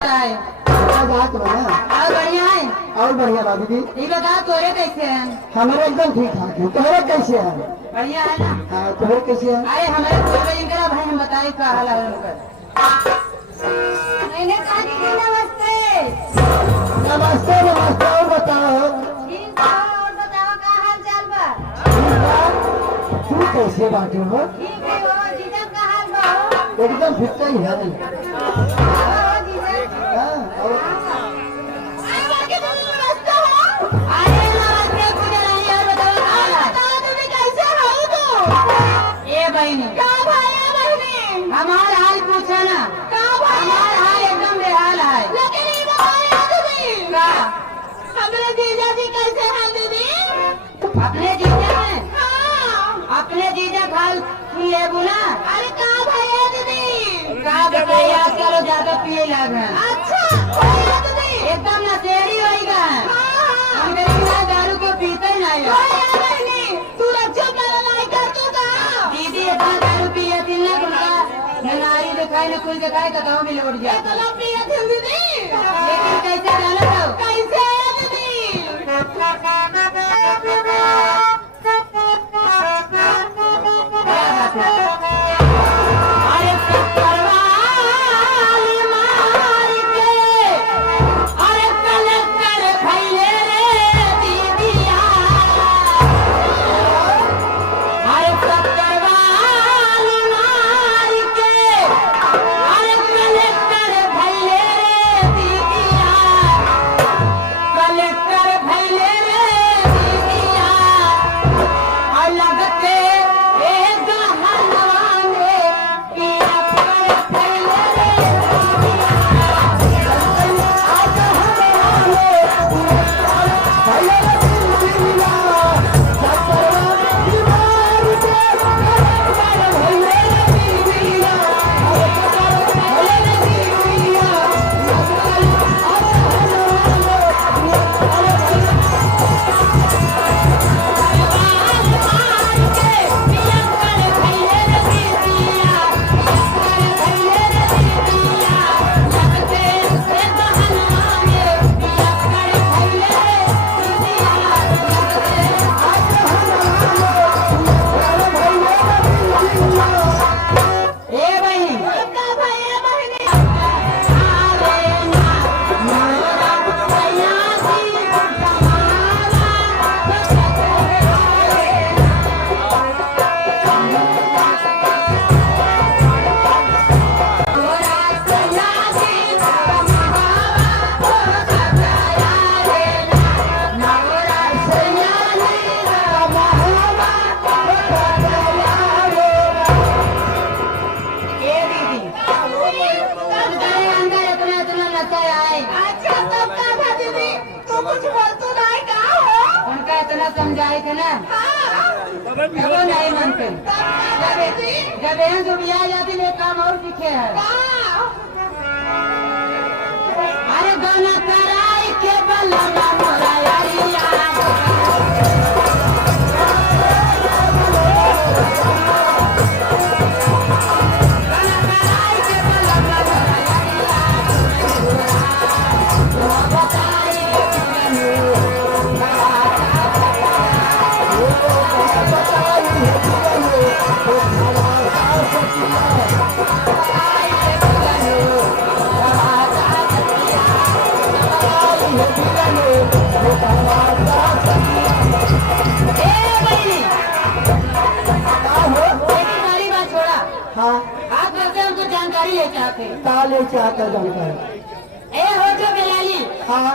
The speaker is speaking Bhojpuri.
है बात बना और बढ़िया है। और बढ़िया बाबू जी। ये बता तोरे कैसे हैं? हमारे एकदम ठीक ठाक है। तुम्हारे कैसे है? बढ़िया है ना? हाँ तुम्हारे कैसे है? अरे हमारे कोई इनका भाई हम बताए क्या हाल है उनका। मैंने कहा दीदी नमस्ते। नमस्ते नमस्ते। और बताओ ठीक है और बताओ क्या हाल चाल बा? तू कैसे बाटे हो? ठीक है हो जीजा का हाल बा हो? एकदम फिट ही है। हो जीजा। हाँ, और अरे नमस्ते पूजा रानी और बताओ क्या हाल है? तुम्हें कैसे हो तू? ये बहनी क्या भाई है बहनी? हमारा हाल पूछे ना। हमारा हाल एकदम बेहाल है। लेकिन ये बताया दीदी क्या? हमारे जीजा जी कैसे हैं दीदी? अपने जीजा हैं? हाँ। अपने जीजा खाल पिए बुना? अरे कहाँ भाई है दीदी? कहाँ बताइए आजकल ज्यादा पिए लग हैं। अच्छा दीदी एकदम नशेड़ी होएगा। हम गरीब ना दारू को पीते ही नहीं है। तू रक्षा मेरा नहीं कर तू का? दीदी इतना दारू पिए थी ना उनका नारी दिखाई न कुछ दिखाई तो गाँव में लौट गया। इतना पिए थे दीदी? लेकिन कैसे जाना था? कैसे अरे सत्तरवाली मार के अरे कलेक्टर भैले रे दीदिया। अरे सत्तरवाली मार के अरे कलेक्टर भैले रे दीदिया। कलेक्टर भैले रे दीदिया। और लगते एक हलवाने पिया पर फैले रे समझाए थे ना वो नहीं मानते। जब यहाँ दुनिया जाती ले काम और दिखे है। अरे गाना कराई के बल्ला मोरा यारिया। हाँ आप वैसे हमको जानकारी ले चाहते ले चाहता जानकारी। ए हो जो बिलाली हाँ